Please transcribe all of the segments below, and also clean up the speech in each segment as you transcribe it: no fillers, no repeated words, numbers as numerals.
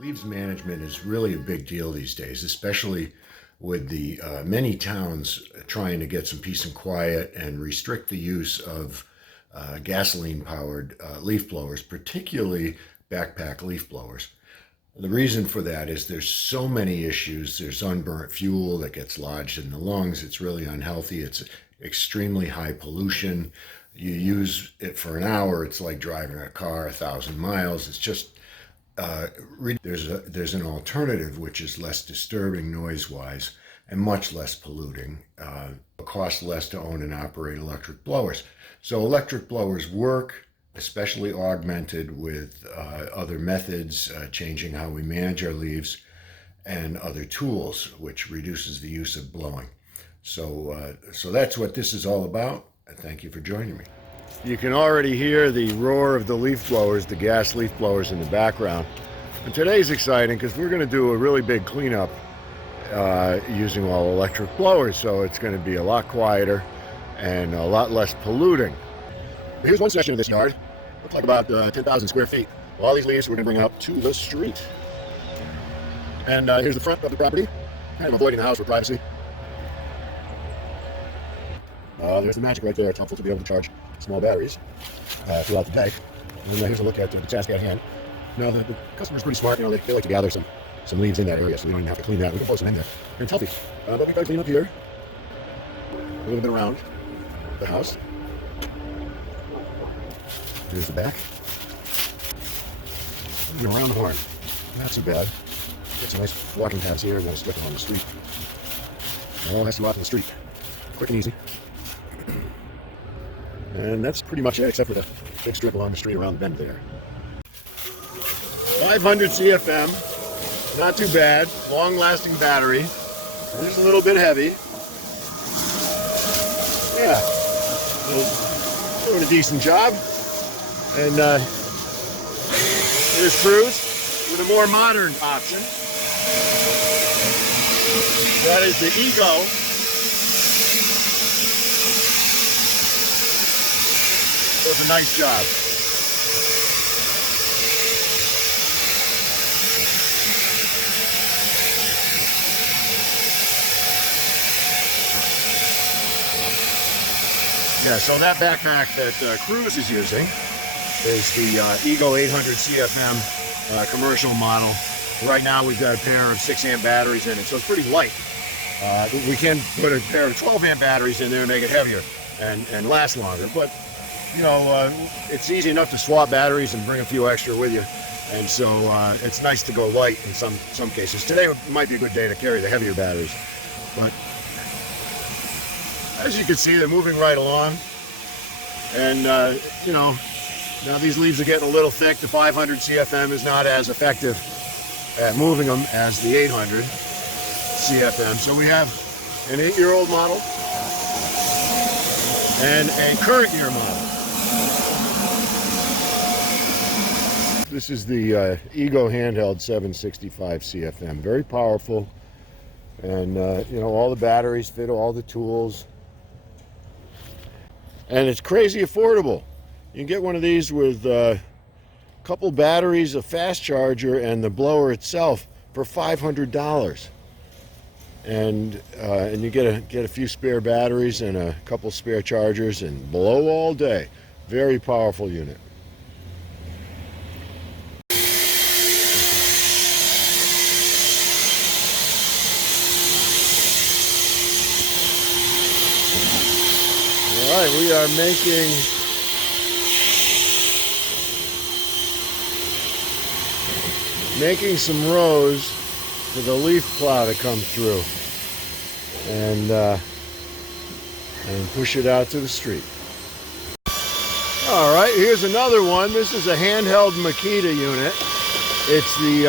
Leaves management is really a big deal these days, especially with the many towns trying to get some peace and quiet and restrict the use of gasoline-powered leaf blowers, particularly backpack leaf blowers. The reason for that is there's so many issues. There's unburnt fuel that gets lodged in the lungs. It's really unhealthy. It's extremely high pollution. You use it for an hour, it's like driving a car 1,000 miles. It's just there's an alternative which is less disturbing noise-wise and much less polluting. It costs less to own and operate electric blowers. So electric blowers work, especially augmented with other methods, changing how we manage our leaves, and other tools, which reduces the use of blowing. So that's what this is all about. Thank you for joining me. You can already hear the roar of the leaf blowers, the gas leaf blowers in the background. And today's exciting because we're going to do a really big cleanup using all electric blowers. So it's going to be a lot quieter and a lot less polluting. Here's one section of this yard. Looks like about 10,000 square feet. Well, all these leaves we're going to bring up to the street. And here's the front of the property, kind of avoiding the house for privacy. There's the magic right there. It's helpful to be able to charge small batteries throughout the day. And here's a look at the task at hand. Now, the customer's pretty smart. You know, they like to gather some leaves in that area, so we don't even have to clean that. We can post them in there. And it's healthy. But we got to clean up here, a little bit around the house. Here's the back. And around the horn. Not so bad. Get some nice walking paths here, and then a strip along the street. It all has to go out to the street. Quick and easy. And that's pretty much it, except for the big strip along the street around the bend there. 500 CFM, not too bad. Long-lasting battery. Just a little bit heavy. Yeah, doing a decent job. And here's Cruz with a more modern option. That is the Ego. Does a nice job. Yeah, so that backpack that Cruz is using is the Ego 800 CFM commercial model. Right now we've got a pair of 6-amp batteries in it, so it's pretty light. We can put a pair of 12-amp batteries in there and make it heavier and last longer, but you know, it's easy enough to swap batteries and bring a few extra with you, and so it's nice to go light in some cases. Today might be a good day to carry the heavier batteries, but as you can see, they're moving right along, and you know, now these leaves are getting a little thick. The 500 CFM is not as effective at moving them as the 800 CFM. So we have an 8-year-old model and a current year model. This is the Ego handheld 765 CFM. Very powerful, and you know, all the batteries fit all the tools, and it's crazy affordable. You can get one of these with a couple batteries, a fast charger, and the blower itself for $500. And you get a few spare batteries and a couple spare chargers and blow all day. Very powerful unit. All right, we are making some rows for the leaf plow to come through and push it out to the street. All right, here's another one. This is a handheld Makita unit. It's the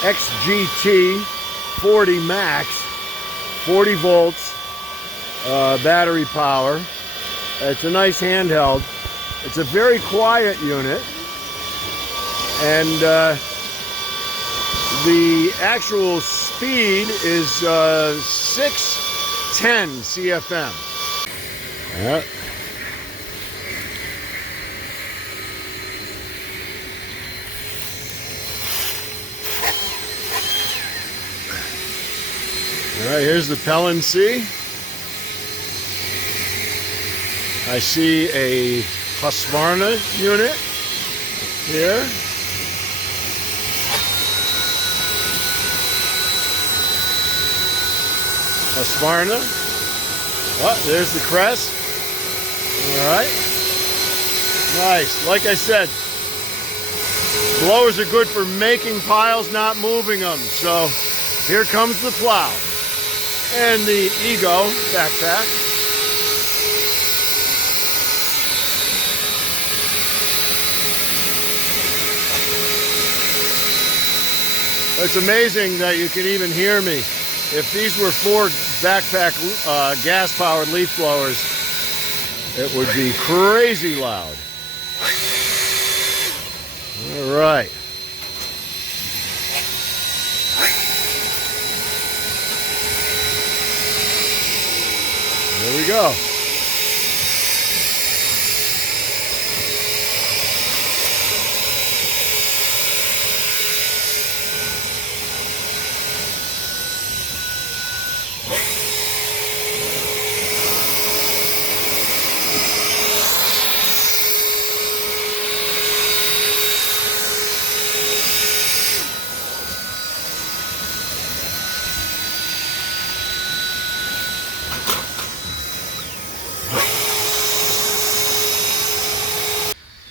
XGT 40 Max, 40 volts battery power. It's a nice handheld. It's a very quiet unit, and the actual speed is 610 CFM. Yeah. right, here's the Pellenc. I see a Husqvarna unit here. Husqvarna. Oh, there's the Kress. All right. Nice. Like I said, blowers are good for making piles, not moving them. So here comes the plow and the Ego backpack. It's amazing that you can even hear me. If these were Ford backpack gas-powered leaf blowers, it would be crazy loud. All right. There we go.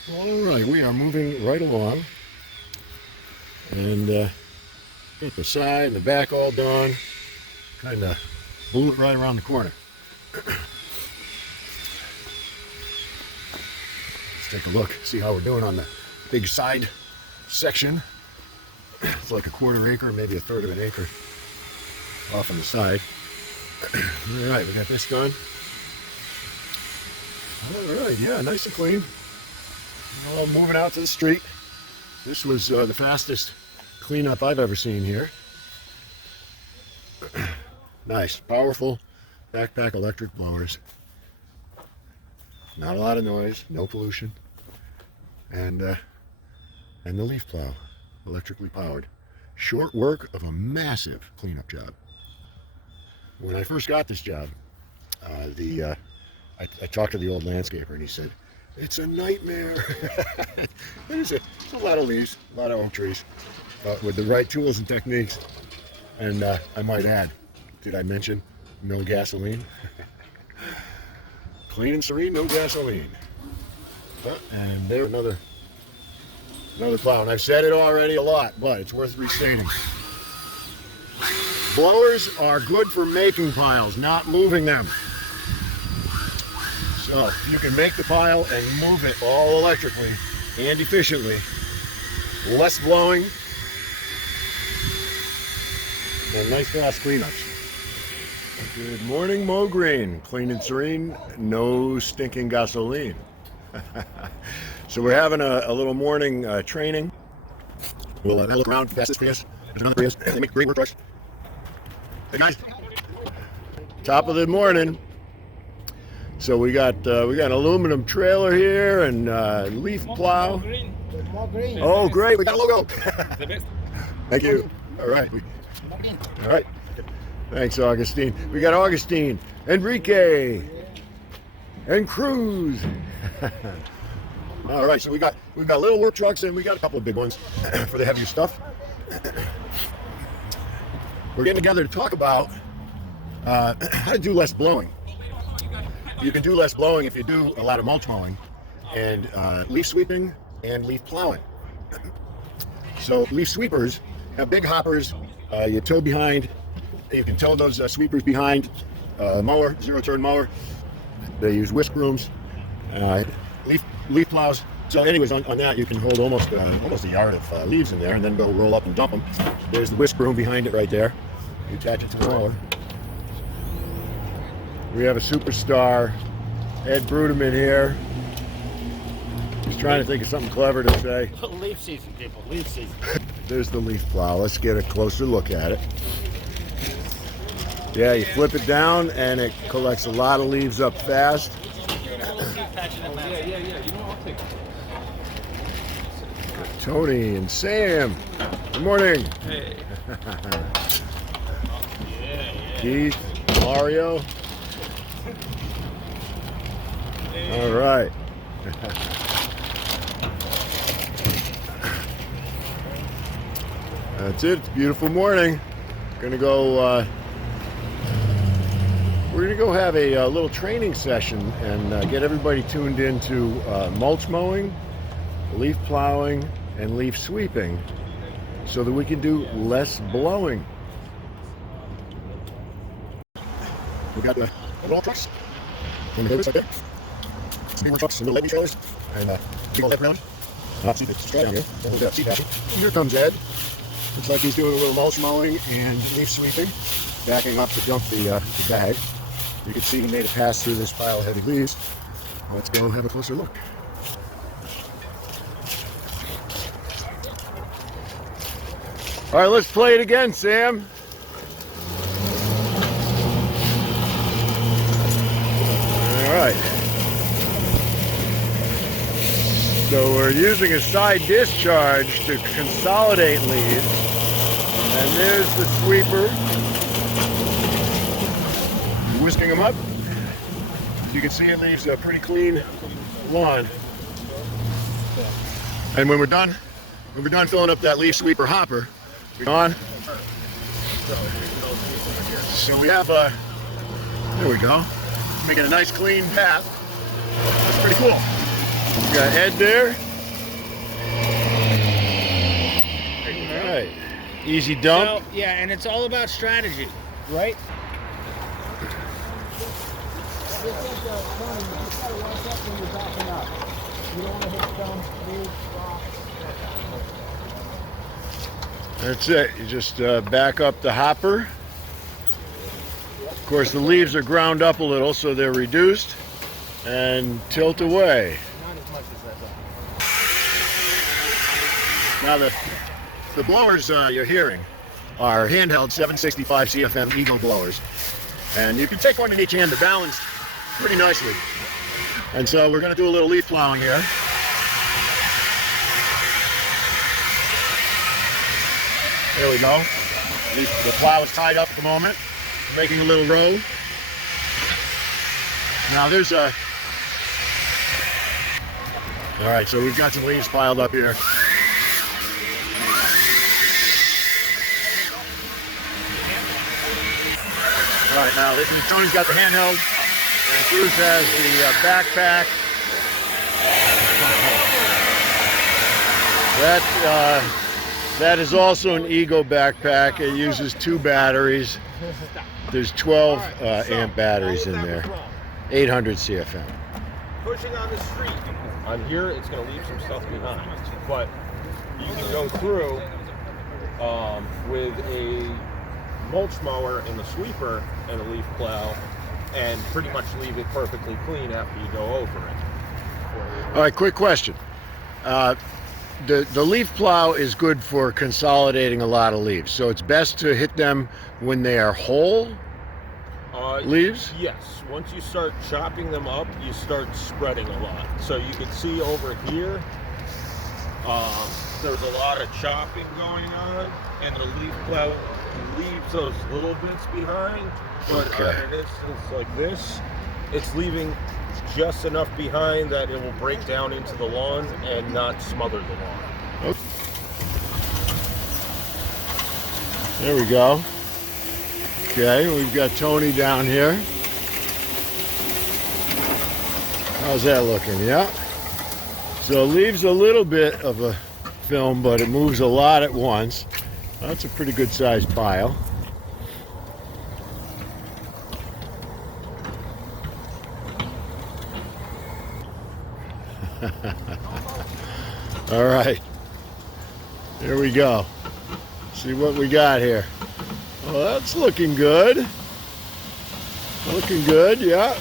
Alright, we are moving right along, and got the side and the back all done. Kind of blew it right around the corner. Let's take a look, see how we're doing on the big side section. It's like a quarter acre, maybe a third of an acre off on the side. Alright, we got this done. Alright, yeah, nice and clean. Well, moving out to the street. This was the fastest cleanup I've ever seen here. Nice, powerful backpack electric blowers. Not a lot of noise, no pollution, and the leaf plow, electrically powered. Short work of a massive cleanup job. When I first got this job, I talked to the old landscaper, and he said, "It's a nightmare." It's a lot of leaves, a lot of oak trees, but with the right tools and techniques. And I might add, did I mention no gasoline? Clean and serene, no gasoline. And there's another plow. And I've said it already a lot, but it's worth restating. Blowers are good for making piles, not moving them. So you can make the pile and move it all electrically and efficiently. Less blowing and nice fast cleanups. Good morning, MowGreen. Clean and serene, no stinking gasoline. So we're having a little morning training. We'll look around past this Prius. There's another Prius. They make great work trucks. Hey guys, top of the morning. So we got an aluminum trailer here and leaf plow. Oh, great! We got a logo. Thank you. All right. All right. Thanks, Augustine. We got Augustine, Enrique, and Cruz. All right. So we've got little work trucks and we got a couple of big ones for the heavier stuff. We're getting together to talk about how to do less blowing. You can do less blowing if you do a lot of mulch mowing and leaf sweeping and leaf plowing. So leaf sweepers have big hoppers. You tow behind. You can tow those sweepers behind a mower, zero-turn mower. They use whisk brooms, leaf plows. So anyways, on that you can hold almost a yard of leaves in there and then go roll up and dump them. There's the whisk broom behind it right there. You attach it to the mower. We have a superstar, Ed Brudeman here. He's trying to think of something clever to say. Leaf season, people, leaf season. There's the leaf plow. Let's get a closer look at it. Yeah, you flip it down and it collects a lot of leaves up fast. Tony and Sam, good morning. Hey. Keith, Mario. All right. That's it. It's a beautiful morning. Gonna go. We're gonna go have a little training session and get everybody tuned into mulch mowing, leaf plowing, and leaf sweeping, so that we can do less blowing. We got the roll trucks, and the hoods right there. Greenworx trucks and the leg trailers, and big old background. See the strap down here. And we've got seat happy. Here comes Ed. Looks like he's doing a little mulch mowing and leaf sweeping, backing up to dump the bag. You can see he made a pass through this pile of heavy leaves. Let's go have a closer look. All right, let's play it again, Sam. All right. So we're using a side discharge to consolidate leaves. And there's the sweeper. Whisking them up. You can see it leaves a pretty clean lawn. And when we're done filling up that leaf sweeper hopper, we're on. So we have there we go. Making a nice clean path. That's pretty cool. We got Ed there. All right. Easy dump. So, yeah, and it's all about strategy, right? That's it. You just back up the hopper. Of course, the leaves are ground up a little, so they're reduced, and tilt away. Not as much as Now the blowers you're hearing are handheld 765 CFM Eagle blowers, and you can take one in each hand to balance pretty nicely. And so we're going to do a little leaf plowing here. There we go. The plow is tied up at the moment, making a little row. Now there's a... All right, so we've got some leaves piled up here. All right, now Tony's got the handheld, and Bruce has the backpack. That is also an Ego backpack. It uses 2 batteries. There's 12 amp batteries in there. 800 CFM. Pushing on the street. On here, it's going to leave some stuff behind. But you can go through with a mulch mower and the sweeper and a leaf plow and pretty much leave it perfectly clean after you go over it. All right, quick question. The leaf plow is good for consolidating a lot of leaves, so it's best to hit them when they are whole leaves? Yes. Once you start chopping them up, you start spreading a lot. So you can see over here, there's a lot of chopping going on, and the leaf plow leaves those little bits behind. But Okay. in an instance like this, it's leaving just enough behind that it will break down into the lawn and not smother the lawn. There we go. Okay, we've got Tony down here. How's that looking? Yeah. So it leaves a little bit of a film, but it moves a lot at once. That's a pretty good sized pile. All right, here we go. See what we got here. Well, that's looking good. Looking good, yeah.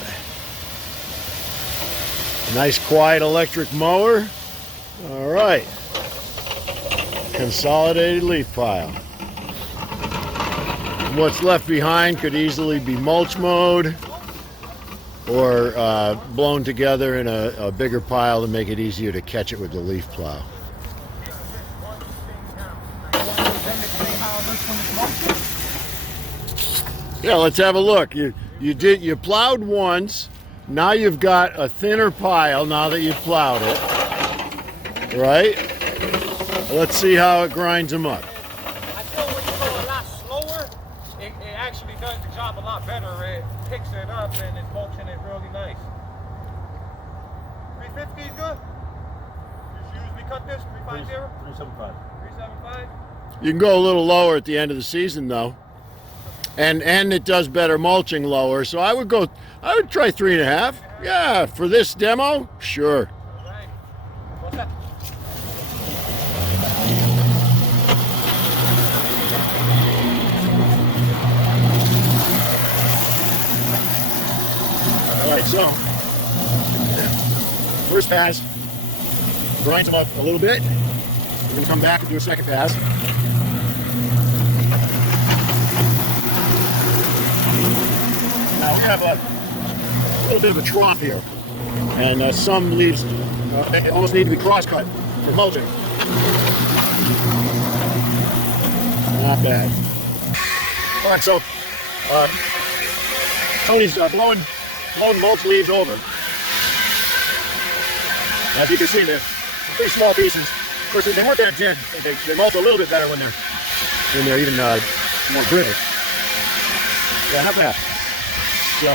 Nice quiet electric mower. All right. Consolidated leaf pile. And what's left behind could easily be mulch mowed or blown together in a bigger pile to make it easier to catch it with the leaf plow. Yeah, let's have a look. You plowed once. Now you've got a thinner pile now that you've plowed it. Right? Let's see how it grinds them up. I feel when you go a lot slower, it actually does the job a lot better. It picks it up and it's mulching it really nice. 350 is good? You usually cut this? 350? 375. 375? You can go a little lower at the end of the season though. And it does better mulching lower. So I would try 3.5. Yeah, for this demo, sure. All right. What's that? All right, so first pass, grinds them up a little bit. We're going to come back and do a second pass. Now we have a little bit of a trough here, and some leaves they almost need to be cross-cut for mulching. Not bad. All right, so Tony's blowing mulch leaves over. As you can see, they're pretty small pieces. Of course, they weren't that dead. They mulch a little bit better when they're even more brittle. Yeah, not bad. So,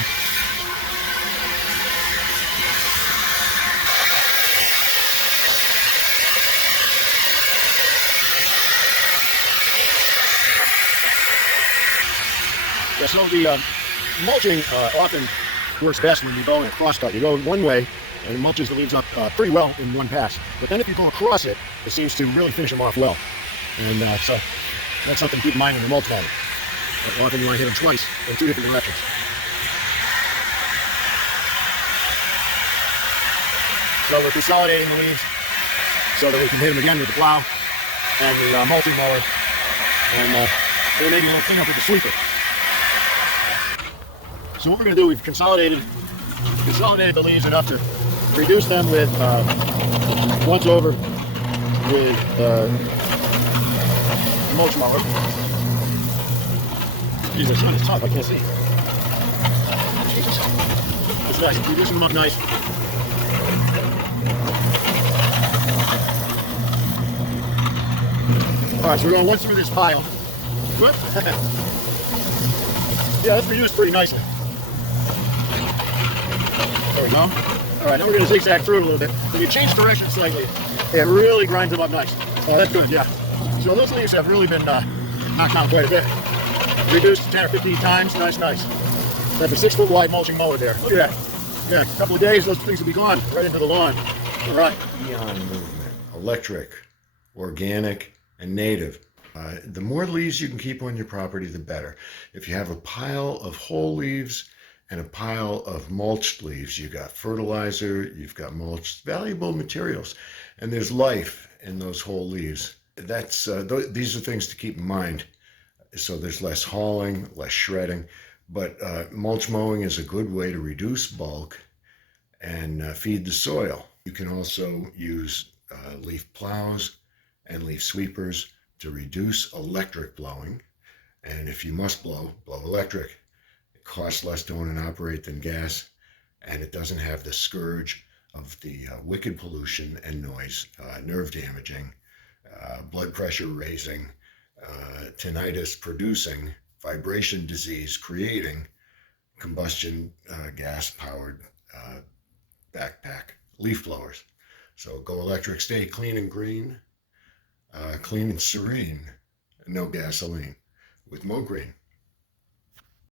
yeah, so the mulching often works best when you go in a cross-cut. You go one way and it mulches the leaves up pretty well in one pass. But then if you go across it, it seems to really finish them off well. And so that's something to keep in mind when you're mulch mowing. Often you want to hit them twice in two different directions. So we're consolidating the leaves so that we can hit them again with the plow and the mulching mower, and then maybe a little cleanup with the sweeper. So what we're going to do, we've consolidated the leaves enough to reduce them with once over with mulch mower. Jesus, the sun is tough, I can't see. Jesus. It's nice, reducing them up nice. All right, so we're going once through this pile. Yeah, that's reduced pretty nicely. There we go. All right, now we're going to zigzag through it a little bit. When you change direction slightly, it really grinds them up nice. Oh, that's good, yeah. So those leaves have really been knocked down quite a bit. Reduced 10 or 15 times, nice. That's a 6-foot wide mulching mower there. Look at that. Yeah, a couple of days, those things will be gone right into the lawn. All right. Beyond movement, electric, organic, and native. The more leaves you can keep on your property, the better. If you have a pile of whole leaves and a pile of mulched leaves, you've got fertilizer, you've got mulched, valuable materials, and there's life in those whole leaves. These are things to keep in mind. So there's less hauling, less shredding, but mulch mowing is a good way to reduce bulk and feed the soil. You can also use leaf plows and leaf sweepers to reduce electric blowing. And if you must blow electric. It costs less to own and operate than gas, and it doesn't have the scourge of the wicked pollution and noise, nerve damaging, blood pressure raising, tinnitus producing, vibration disease creating, combustion gas powered backpack leaf blowers. So go electric, stay clean and green, clean and serene, no gasoline with MowGreen.